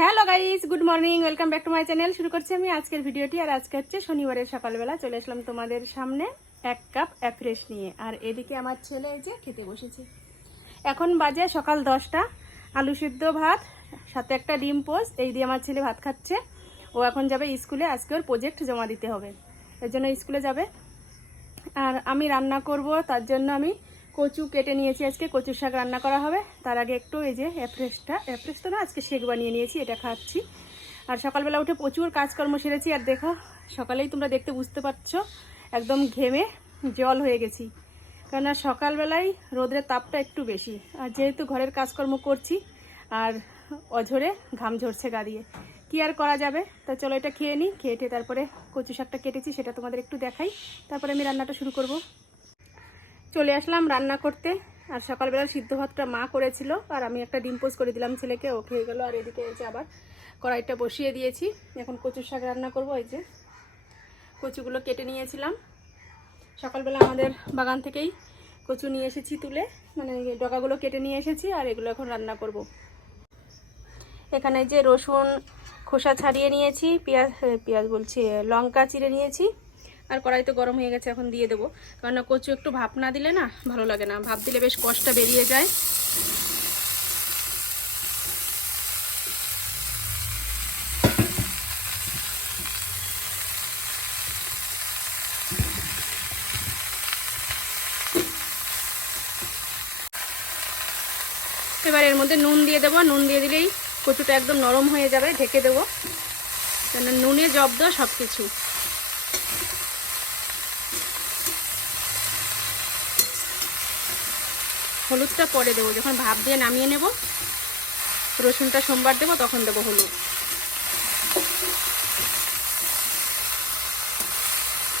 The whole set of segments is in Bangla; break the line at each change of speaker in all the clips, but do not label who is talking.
Hello guys, good morning, welcome back to my channel. শুরু করছি আমি আজকের ভিডিওটি, আর আজকে হচ্ছে শনিবারের সকালবেলা চলে আসলাম তোমাদের সামনে এক কাপ অ্যাফ্রেশ নিয়ে। আর এদিকে আমার ছেলে এই যে খেতে বসেছে। এখন বাজে সকাল দশটা, আলু সিদ্ধ ভাত, সাথে একটা ডিম পোস্ট এই দিয়ে আমার ছেলে ভাত খাচ্ছে। ও এখন যাবে স্কুলে, আজকে ওর প্রজেক্ট জমা দিতে হবে। এর জন্য স্কুলে যাবে। আর আমি রান্না করব, তার জন্য আমি কচু কেটে নিয়েছি আজকে, কচুর শাক রান্না করা হবে। তার আগে একটু এই যে অ্যাফ্রেশটা অ্যাফ্রেশ তো না, আজকে শেক বানিয়ে নিয়েছি, এটা খাচ্ছি। আর সকালবেলা উঠে প্রচুর কাজকর্ম সেরেছি, আর দেখো, সকালেই তোমরা দেখতে বুঝতে পারছ, একদম ঘেমে জল হয়ে গেছি। কেননা সকালবেলায় রোদের তাপটা একটু বেশি, আর যেহেতু ঘরের কাজকর্ম করছি, আর অঝরে ঘাম ঝরছে গা দিয়ে। কী আর করা যাবে? তা চলো এটা খেয়ে নিই, খেয়ে তারপরে কচু শাকটা কেটেছি, সেটা তোমাদের একটু দেখাই। তারপরে আমি রান্নাটা শুরু করব। চলে আসলাম রান্না করতে। আর সকালবেলা সিদ্ধ ভাতটা মা করেছিল, আর আমি একটা ডিম পোস্ট করে দিলাম ছেলেকে, ও খেয়ে গেলো, আর এদিকে এসে আবার কড়াইটা বসিয়ে দিয়েছি। এখন কচুর শাক রান্না করব, এই যে কচুগুলো কেটে নিয়েছিলাম। সকালবেলা আমাদের বাগান থেকেই কচু নিয়ে এসেছি তুলে মানে ডগাগুলো কেটে নিয়ে এসেছি, আর এগুলো এখন রান্না করব। এখানে যে রসুন খোসা ছাড়িয়ে নিয়েছি, পেঁয়াজ পেঁয়াজ বলছি, লঙ্কা চিড়ে নিয়েছি আর কড়াই তো গরম হয়ে গেছে, এখন দিয়ে দেবো। কারণ কচু একটু ভাপ না দিলে না ভালো লাগে না। ভাপ দিলে বেশ কষ্টটা বেরিয়ে যায়। এবার এর মধ্যে নুন দিয়ে দেবো। নুন দিয়ে দিলেই কচুটা একদম নরম হয়ে যাবে, ঢেকে দেবো। কেন নুনে জব্দ সব কিছু হলুদটা পরে দেবো। যখন ভাপ দিয়ে নামিয়ে নেব, রসুনটা সোমবার দেবো, তখন দেবো হলুদ।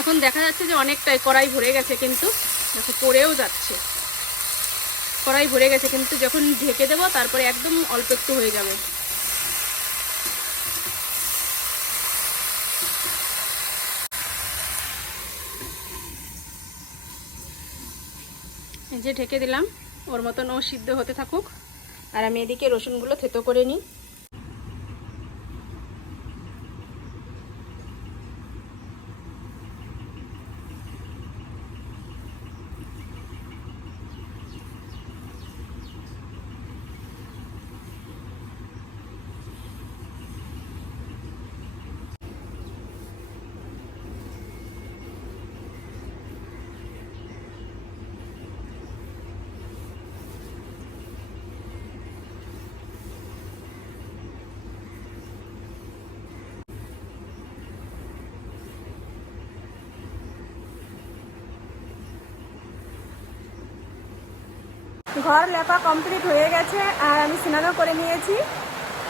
এখন দেখা যাচ্ছে যে অনেকটাই কড়াই ভরে গেছে কিন্তু, দেখো পড়েও যাচ্ছে। কড়াই ভরে গেছে কিন্তু যখন ঢেকে দেবো, তারপরে একদম অল্প একটু হয়ে যাবে। এই যে ঢেকে দিলাম। ওর মতন ও সিদ্ধ হতে থাকুক। আর আমি এদিকে রসুনগুলো থেতো করে নিই। ঘর লেপা কমপ্লিট হয়ে গেছে, আর আমি স্নানও করে নিয়েছি।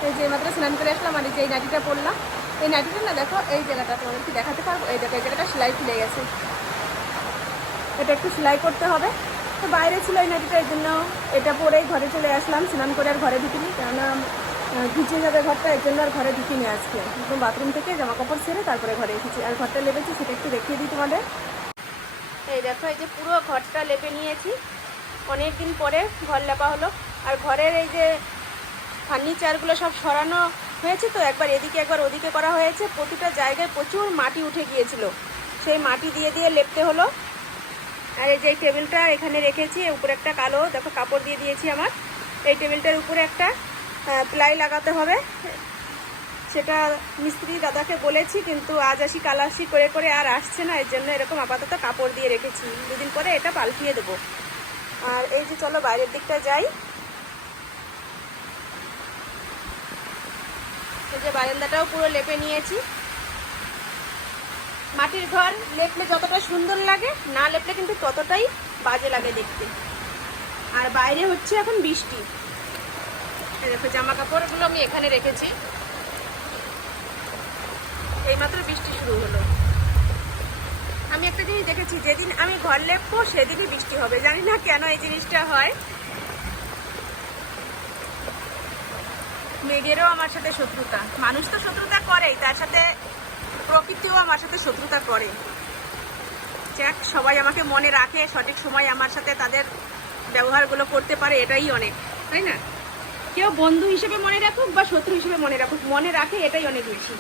এই যে মাত্র স্নান করে আসলাম, আর যে এই নাটিটা পরলাম। এই নাটিটা না দেখো, এই জায়গাটা তোমাদের কি দেখাতে পারব। এই দেখো, এই জায়গাটা সেলাই খুলে গেছে। এটা একটু সেলাই করতে হবে। তো বাইরে ছিল এই নাটিটা, এই জন্য এটা পরেই ঘরে চলে আসলাম। স্নান করে আর ঘরে ঢুকিনি, কেননা ভিজে যাবে ঘরটা, এই জন্য আর ঘরে ঢুকিনি আজকে। একদম বাথরুম থেকে জামা কাপড় ছেড়ে তারপরে ঘরে এসেছি। আর ঘরটা লেপেছি, সেটা একটু দেখিয়ে দিই তোমাদের। এই দেখো, এই যে পুরো ঘরটা লেপে নিয়েছি। অনেক দিন পরে ঘর লেপা হলো। আর ঘরের এই যে ফার্নিচারগুলো সব সরানো হয়েছে তো, একবার এদিকে একবার ওদিকে করা হয়েছে। প্রতিটা জায়গায় প্রচুর মাটি উঠে গিয়েছিল। সেই মাটি দিয়ে দিয়ে লেপতে হলো। আর এই যে টেবিলটা এখানে রেখেছি উপরে একটা কালো, দেখো কাপড় দিয়ে দিয়েছি আমার। এই টেবিলটার উপরে একটা প্লাই লাগাতে হবে। সেটা মিস্ত্রি দাদাকে বলেছি, কিন্তু আজ আসি, কাল আসি, করে করে আর আসছে না। এর জন্য এরকম আপাতত কাপড় দিয়ে রেখেছি। দুদিন পরে এটা পাল্টিয়ে দেবো। আর এই যে চলো বাইরের দিকটা যাই। এই যে বারান্দাটাও পুরো লেপে নিয়েছি। মাটির ঘর লেপলে যতটা সুন্দর লাগে, না লেপলে কিন্তু ততটাই বাজে লাগে দেখতে। আর বাইরে হচ্ছে এখন বৃষ্টি। দেখো জামা কাপড়গুলো আমি এখানে রেখেছি। এইমাত্র বৃষ্টি শুরু হলো। আমি একটা জিনিস দেখেছি, যেদিন আমি ঘর লেপবো, সেদিনই বৃষ্টি হবে। জানি না কেন এই জিনিসটা হয়। মেঘেরও আমার সাথে শত্রুতা। মানুষ তো শত্রুতা করেই, তার সাথে প্রকৃতিও আমার সাথে শত্রুতা করে। যাক, সবাই আমাকে মনে রাখে, সঠিক সময় আমার সাথে তাদের ব্যবহারগুলো করতে পারে, এটাই অনেক, তাই না? কেউ বন্ধু হিসেবে মনে রাখুক বা শত্রু হিসেবে মনে রাখুক, মনে রাখে, এটাই অনেক বেশি।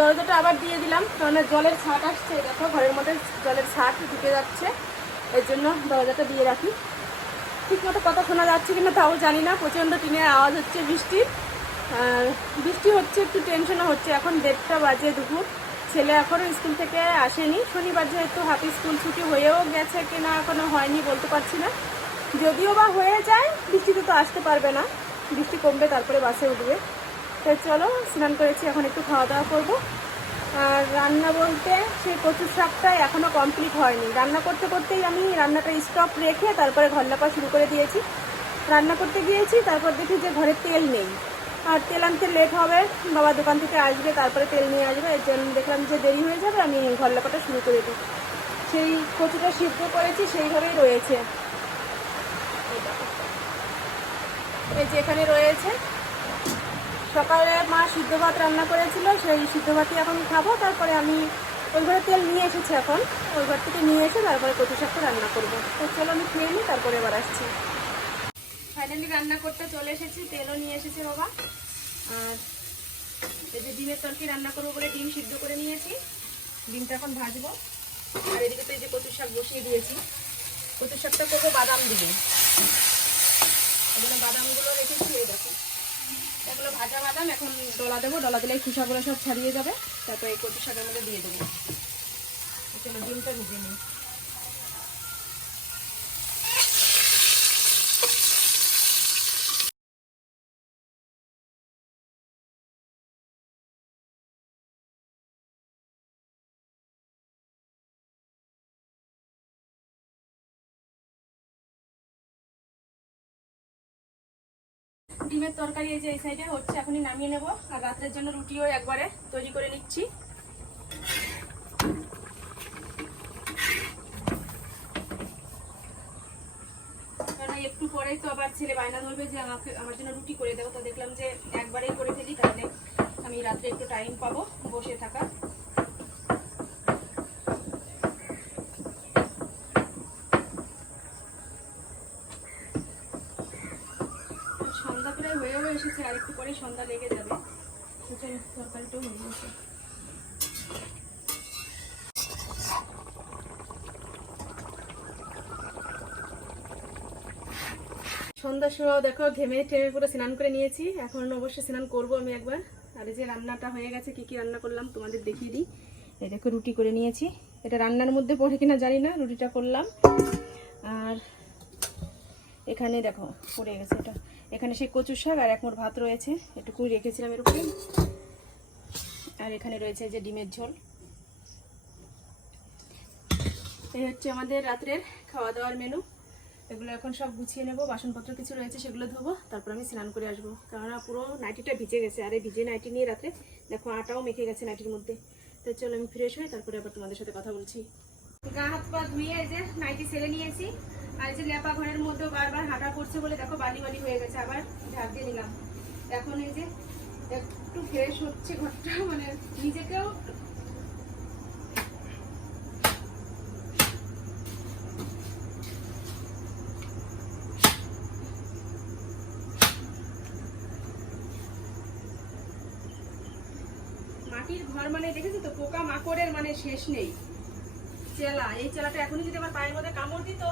দরজাটা আবার দিয়ে দিলাম কারণ জলের ছাট আসছে, দেখো ঘরের মধ্যে জলের ছাট ঢুকে যাচ্ছে, এর জন্য দরজাটা দিয়ে রাখি। ঠিক মতো কথা শোনা যাচ্ছে কিনা তাও জানি না, প্রচণ্ড টিনের আওয়াজ হচ্ছে বৃষ্টির বৃষ্টি হচ্ছে, একটু টেনশনও হচ্ছে, এখন দেড়টা বাজে দুপুর। ছেলে এখনও স্কুল থেকে আসেনি, শনিবার যেহেতু হাফি স্কুল ছুটি হয়েও গেছে কিনা এখনও হয়নি বলতে পারছি না। যদিও বা হয়ে যায়, বৃষ্টিতে তো আসতে পারবে না, বৃষ্টি কমবে তারপরে বাসে উঠবে। তো চলো, স্নান করেছি, এখন একটু খাওয়া দাওয়া করব। আর রান্না বলতে সেই কচুর শাকটা এখনও কমপ্লিট হয়নি। রান্না করতে করতেই আমি রান্নাটা স্টপ রেখে তারপরে ঘর লাপা শুরু করে দিয়েছি। রান্না করতে গিয়েছি, তারপর দেখি যে ঘরে তেল নেই। আর তেল আনতে লেট হবে, বাবা দোকান থেকে আসবে, তারপরে তেল নিয়ে আসবে। এর জন্য দেখলাম যে দেরি হয়ে যাবে, আমি ঘর লাপাটা শুরু করে দিই। সেই কচুটা সিদ্ধ করেছি সেইভাবেই রয়েছে। এই যে এখানে রয়েছে সকালে মা সিদ্ধ ভাত রান্না করেছিল, সেই সিদ্ধ ভাতই এখন খাব। তারপরে আমি ওই ঘরে তেল নিয়ে এসেছি এখন। ওই ঘর থেকে নিয়ে এসে তারপরে কচু শাকটা রান্না করব। তো চলো আমি খেয়ে নিই, তারপরে এবার আসছি। ফাইনালি রান্না করতে চলে এসেছি, তেলও নিয়ে এসেছে বাবা। আর এই যে ডিমের তরকি রান্না করব বলে ডিম সিদ্ধ করে নিয়েছি। ডিমটা এখন ভাজবো। আর এদিকে তো এই যে কচুর শাক বসিয়ে দিয়েছি। কচুর শাকটা করব বাদাম দিয়ে। এখানে বাদামগুলো রেখেছি এই দেখো। এগুলো ভাজা বাদাম এখন ডলা দেবো। ডলা দিলে খোসাগুলো সব ছাড়িয়ে যাবে। তারপর এই কচু শাকের মধ্যে দিয়ে দেবো। চলো ডিমটা ঢুকে নিই। ডিমের তরকারি এই যে এই সাইডে হচ্ছে, এখনই নামিয়ে নেব। আর রাতের জন্য রুটিও একবারে তৈরি করে নিচ্ছি। একটু পরেই তো আবার ছেলে বায়না ধরবে যে আমাকে আমার জন্য রুটি করে দেবো তো দেখলাম যে একবারেই করে ফেলি, তাহলে আমি রাত্রে একটু টাইম পাবো বসে থাকা সন্ধ্যা প্রায় হয়েও এসেছে আর একটু সন্ধ্যা লেগে যাবে। তরকারিটাও হয়ে গেছে। সন্ধ্যার সময় দেখো ঘেমে টেমে পুরো স্নান করে নিয়েছি। এখন অবশ্যই স্নান করব আমি একবার। আর এই যে রান্নাটা হয়ে গেছে, কি কি রান্না করলাম তোমাদের দেখিয়ে দিই। এই দেখো রুটি করে নিয়েছি। এটা রান্নার মধ্যে পড়ে কিনা জানি না, রুটিটা করলাম। আর এখানে দেখো, পড়ে গেছে এটা। এখানে সেই কচু শাক আর এক মোট ভাত রয়েছে। এটুকুই রেখেছিলাম এর উপরে। আর এখানে রয়েছে যে ডিমের ঝোল। এই হচ্ছে আমাদের রাত্রের খাওয়া দাওয়ার মেনু এগুলো এখন সব গুছিয়ে নেব। বাসনপত্র কিছু রয়েছে সেগুলো ধোবো। তারপর আমি স্নান করে আসব। কেননা পুরো নাইটিটা ভিজে গেছে। আর এই ভিজে নাইটি নিয়ে রাত্রে দেখো আটাও মেখে গেছে নাইটির মধ্যে। তো চলো আমি ফ্রেশ হয়ে তারপরে আবার তোমাদের সাথে কথা বলছি। গা হাত পা ধুয়ে যে নাইটি ছেড়ে নিয়েছি। আর যে লেপা ঘরের মধ্যে বারবার হাঁটা করছে বলে দেখো বালি বালি হয়ে গেছে, আবার ঝাড় দিয়ে নিলাম এখন এই যে একটু ফ্রেশ হচ্ছে ঘরটা মানে নিজেকেও মাটির ঘর মানে দেখেছি তো পোকা মাকড়ের মানে শেষ নেই। চেলা, এই চেলাটা এখনই যদি আমার পায়ের মধ্যে কামড় দিত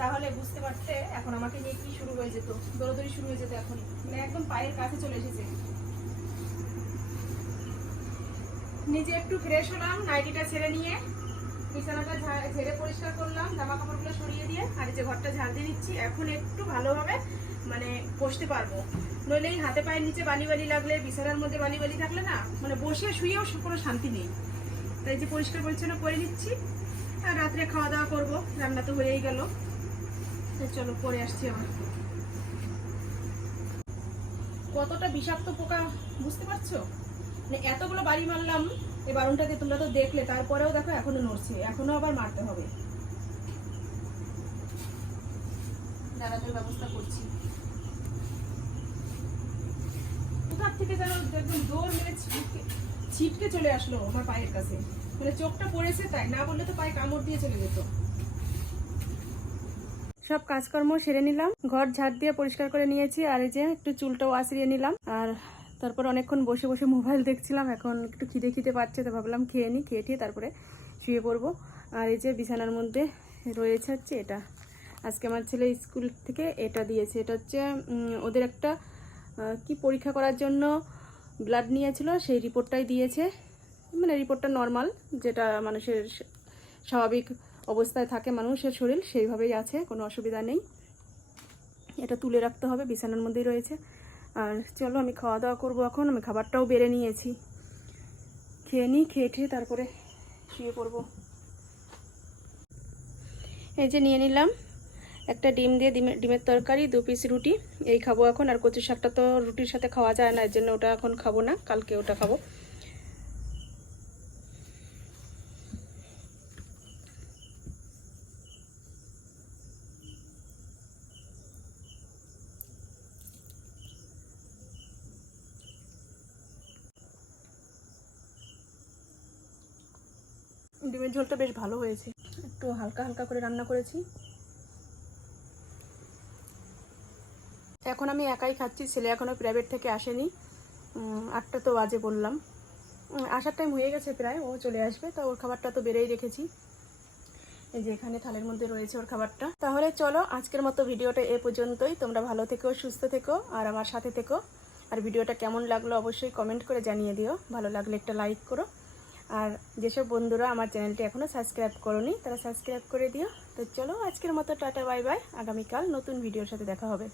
তাহলে বুঝতে পারতে এখন আমাকে নিয়ে কি শুরু হয়ে যেত? দৌড়দৌড়ি শুরু হয়ে যেত এখন মানে একদম পায়ের কাছে চলে এসেছে। নিজে একটু ফ্রেশ হলাম, নাইটিটা ছেড়ে নিয়ে, বিছানাটা ঝেড়ে পরিষ্কার করলাম জামা কাপড়গুলো সরিয়ে দিয়ে, আর যে ঘরটা ঝাড় দিয়ে দিচ্ছি এখন একটু ভালোভাবে মানে বসতে পারব। নইলে এই হাতে পায়ের নিচে বালি বালি লাগলে, বিছানার মধ্যে বালি বালি থাকলে না মানে বসে শুয়েও কোনো শান্তি নেই। তাই যে পরিষ্কার পরিচ্ছন্ন করে নিচ্ছি, আর রাত্রে খাওয়া দাওয়া করব, রান্না তো হয়েই গেল। তো চলো পরে আসছি আবার কতটা বিষাক্ত পোকা বুঝতে পারছ? মানে এতগুলো বাড়ি মারলাম এই বারণটাকে তোমরা তো দেখলে তারপরেও দেখো এখনও নড়ছে এখনও আবার মারতে হবে। দাঁড়ানোর ব্যবস্থা করছি। কোথার থেকে যেন একদম দৌড় মেরে ছিটকে ছিটকে চলে আসলো আমার পায়ের কাছে। মানে চোখটা পড়েছে তাই না বললে তো পায়ে কামড় দিয়ে চলে যেত। সব কাজকর্ম সেরে নিলাম। ঘর ঝাড় দিয়ে পরিষ্কার করে নিয়েছি, আর এই যে একটু চুলটাও আঁচড়িয়ে নিলাম। আর তারপর অনেকক্ষণ বসে বসে মোবাইল দেখছিলাম, এখন একটু খিদে খিদে পাচ্ছে, তো ভাবলাম খেয়ে নিই খেয়ে টিয়ে তারপরে শুয়ে পড়ব। আর এই যে বিছানার মধ্যে রয়েছে হচ্ছে এটা। আজকে আমার ছেলে স্কুল থেকে এটা দিয়েছে। এটা হচ্ছে ওদের একটা কি পরীক্ষা করার জন্য ব্লাড নিয়েছিল, সেই রিপোর্টটাই দিয়েছে। মানে রিপোর্টটা নর্মাল, যেটা মানুষের স্বাভাবিক অবস্থায় থাকে মানুষের শরীর, সেইভাবেই আছে, কোনো অসুবিধা নেই। এটা তুলে রাখতে হবে, বিছানার মধ্যেই রয়েছে। আর চলো, আমি খাওয়া দাওয়া করব এখন, আমি খাবারটাও বেড়ে নিয়েছি। খেয়ে নিই, খেয়ে খেয়ে তারপরে শুয়ে পড়ব। এই যে নিয়ে নিলাম, একটা ডিম দিয়ে ডিমের ডিমের তরকারি, দু পিস রুটি, এই খাব এখন। আর কচু শাকটা তো রুটির সাথে খাওয়া যায় না, এর জন্য ওটা এখন খাব না, কালকে ওটা খাব। ডিমের ঝোলটা বেশ ভালো হয়েছে। একটু হালকা হালকা করে রান্না করেছি। এখন আমি একাই খাচ্ছি, ছেলে এখনও প্রাইভেট থেকে আসেনি। আটটা তো বাজে বললাম। আসার টাইম হয়ে গেছে প্রায়, ও চলে আসবে, তো ওর খাবারটা তো বেড়েই রেখেছি। এই যে এখানে থালের মধ্যে রয়েছে ওর খাবারটা। তাহলে চলো, আজকের মতো ভিডিওটা এ পর্যন্তই। তোমরা ভালো থেকো, সুস্থ থেকো, আর আমার সাথে থেকো। আর ভিডিওটা কেমন লাগল অবশ্যই কমেন্ট করে জানিয়ে দিও। ভালো লাগলে একটা লাইক করো। আর যেসব বন্ধুরা আমার চ্যানেলটি এখনও সাবস্ক্রাইব করনি, তারা সাবস্ক্রাইব করে দিও। তো চলো আজকের মতো টাটা, বাই বাই। আগামীকাল নতুন ভিডিওর সাথে দেখা হবে।